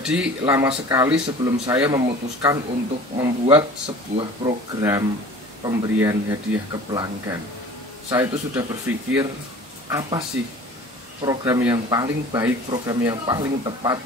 Jadi lama sekali sebelum saya memutuskan untuk membuat sebuah program pemberian hadiah ke pelanggan, saya itu sudah berpikir apa sih program yang paling baik, program yang paling tepat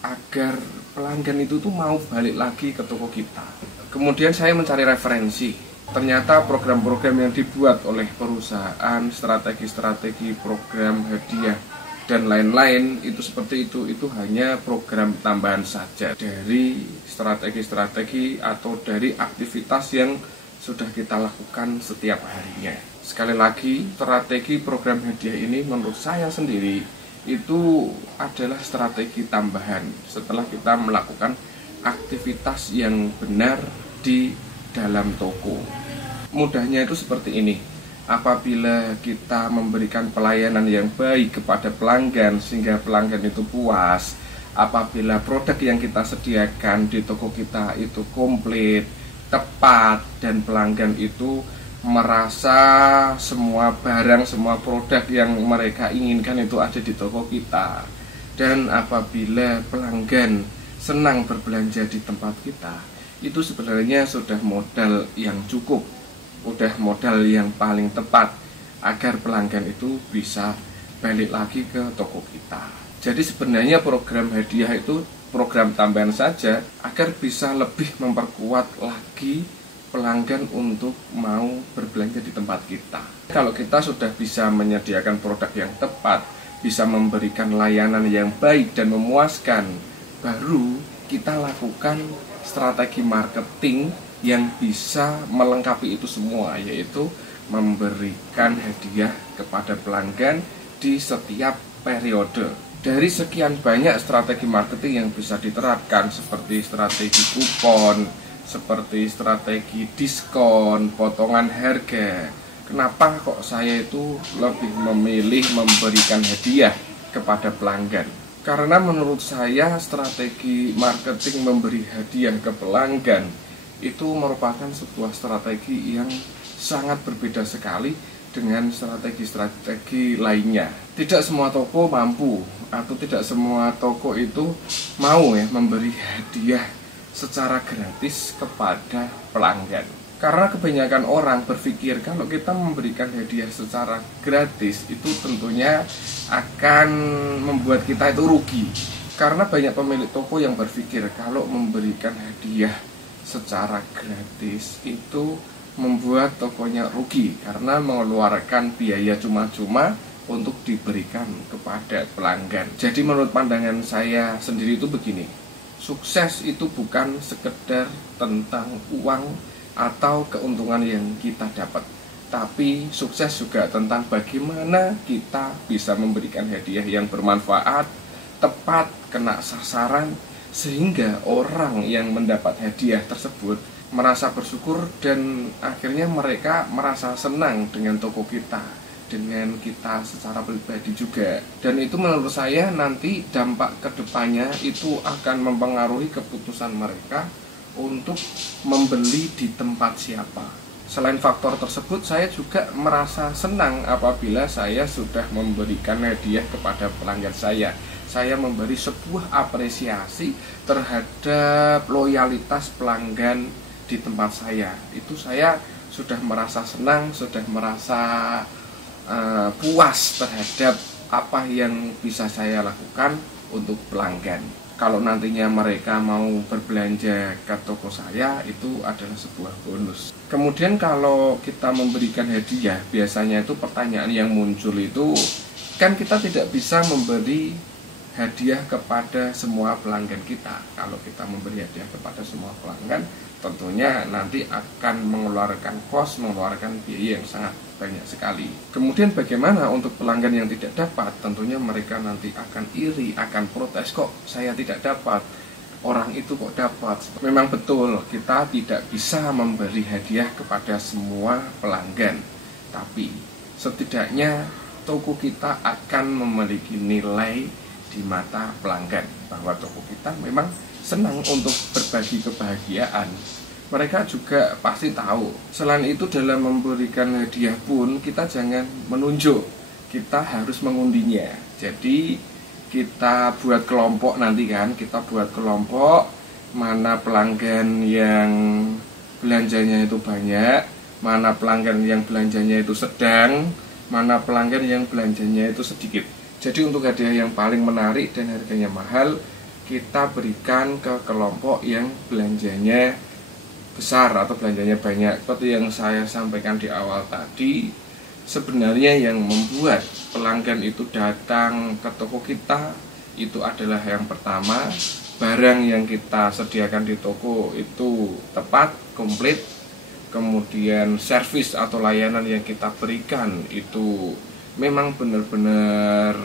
agar pelanggan itu tuh mau balik lagi ke toko kita. Kemudian saya mencari referensi. Ternyata program-program yang dibuat oleh perusahaan, strategi-strategi program hadiah dan lain-lain itu seperti itu hanya program tambahan saja dari strategi-strategi atau dari aktivitas yang sudah kita lakukan setiap harinya. Sekali lagi, strategi program hadiah ini menurut saya sendiri itu adalah strategi tambahan setelah kita melakukan aktivitas yang benar di dalam toko. Mudahnya itu seperti ini. Apabila kita memberikan pelayanan yang baik kepada pelanggan sehingga pelanggan itu puas, apabila produk yang kita sediakan di toko kita itu komplit, tepat, dan pelanggan itu merasa semua barang, semua produk yang mereka inginkan itu ada di toko kita. Dan apabila pelanggan senang berbelanja di tempat kita, itu sebenarnya sudah modal yang cukup, udah modal yang paling tepat agar pelanggan itu bisa balik lagi ke toko kita. Jadi sebenarnya program hadiah itu program tambahan saja agar bisa lebih memperkuat lagi pelanggan untuk mau berbelanja di tempat kita. Kalau kita sudah bisa menyediakan produk yang tepat, bisa memberikan layanan yang baik dan memuaskan, baru kita lakukan strategi marketing yang bisa melengkapi itu semua, yaitu memberikan hadiah kepada pelanggan di setiap periode. Dari sekian banyak strategi marketing yang bisa diterapkan seperti strategi kupon, seperti strategi diskon, potongan harga, kenapa kok saya itu lebih memilih memberikan hadiah kepada pelanggan? Karena menurut saya strategi marketing memberi hadiah ke pelanggan itu merupakan sebuah strategi yang sangat berbeda sekali dengan strategi-strategi lainnya. Tidak semua toko mampu atau tidak semua toko itu mau memberi hadiah secara gratis kepada pelanggan. Karena kebanyakan orang berpikir kalau kita memberikan hadiah secara gratis itu tentunya akan membuat kita itu rugi. Karena banyak pemilik toko yang berpikir kalau memberikan hadiah secara gratis itu membuat tokonya rugi karena mengeluarkan biaya cuma-cuma untuk diberikan kepada pelanggan. Jadi menurut pandangan saya sendiri itu begini, sukses itu bukan sekedar tentang uang atau keuntungan yang kita dapat, tapi sukses juga tentang bagaimana kita bisa memberikan hadiah yang bermanfaat, tepat, kena sasaran, sehingga orang yang mendapat hadiah tersebut merasa bersyukur dan akhirnya mereka merasa senang dengan toko kita, dengan kita secara pribadi juga. Dan itu menurut saya nanti dampak kedepannya itu akan mempengaruhi keputusan mereka untuk membeli di tempat siapa. Selain faktor tersebut, saya juga merasa senang apabila saya sudah memberikan hadiah kepada pelanggan saya. Saya memberi sebuah apresiasi terhadap loyalitas pelanggan di tempat saya. Itu saya sudah merasa senang, sudah merasa puas terhadap apa yang bisa saya lakukan untuk pelanggan. Kalau nantinya mereka mau berbelanja ke toko saya, itu adalah sebuah bonus. Kemudian kalau kita memberikan hadiah, biasanya itu pertanyaan yang muncul itu, kan kita tidak bisa memberi hadiah kepada semua pelanggan kita. Kalau kita memberi hadiah kepada semua pelanggan, tentunya nanti akan mengeluarkan kos, mengeluarkan biaya yang sangat banyak sekali. Kemudian bagaimana untuk pelanggan yang tidak dapat? Tentunya mereka nanti akan iri, akan protes, kok saya tidak dapat, orang itu kok dapat. Memang betul, kita tidak bisa memberi hadiah kepada semua pelanggan, tapi setidaknya toko kita akan memiliki nilai di mata pelanggan bahwa toko kita memang senang untuk berbagi kebahagiaan. Mereka juga pasti tahu. Selain itu, dalam memberikan hadiah pun kita jangan menunjuk, kita harus mengundinya. Jadi kita buat kelompok nanti kan, kita buat kelompok mana pelanggan yang belanjanya itu banyak, mana pelanggan yang belanjanya itu sedang, mana pelanggan yang belanjanya itu sedikit. Jadi untuk hadiah yang paling menarik dan harganya mahal, kita berikan ke kelompok yang belanjanya besar atau belanjanya banyak. Seperti yang saya sampaikan di awal tadi, sebenarnya yang membuat pelanggan itu datang ke toko kita itu adalah yang pertama, barang yang kita sediakan di toko itu tepat, komplit. Kemudian servis atau layanan yang kita berikan itu memang benar-benar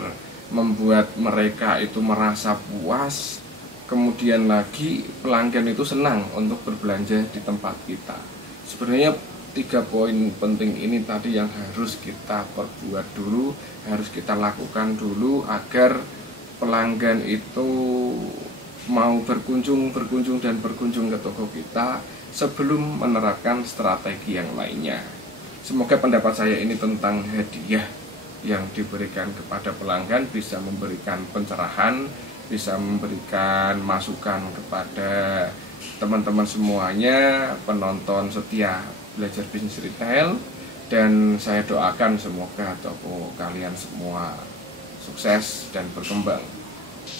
membuat mereka itu merasa puas. Kemudian lagi pelanggan itu senang untuk berbelanja di tempat kita. Sebenarnya 3 poin penting ini tadi yang harus kita perbuat dulu, harus kita lakukan dulu agar pelanggan itu mau berkunjung dan berkunjung ke toko kita sebelum menerapkan strategi yang lainnya. Semoga pendapat saya ini tentang hadiah yang diberikan kepada pelanggan bisa memberikan pencerahan, bisa memberikan masukan kepada teman-teman semuanya, penonton setia belajar bisnis retail, dan saya doakan semoga toko kalian semua sukses dan berkembang.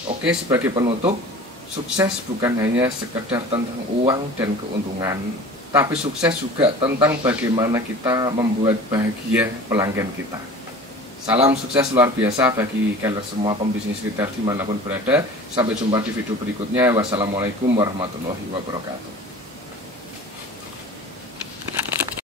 Oke, sebagai penutup, sukses bukan hanya sekedar tentang uang dan keuntungan, tapi sukses juga tentang bagaimana kita membuat bahagia pelanggan kita. Salam sukses luar biasa bagi kalian semua pembisnis retail dimanapun berada. Sampai jumpa di video berikutnya. Wassalamualaikum warahmatullahi wabarakatuh.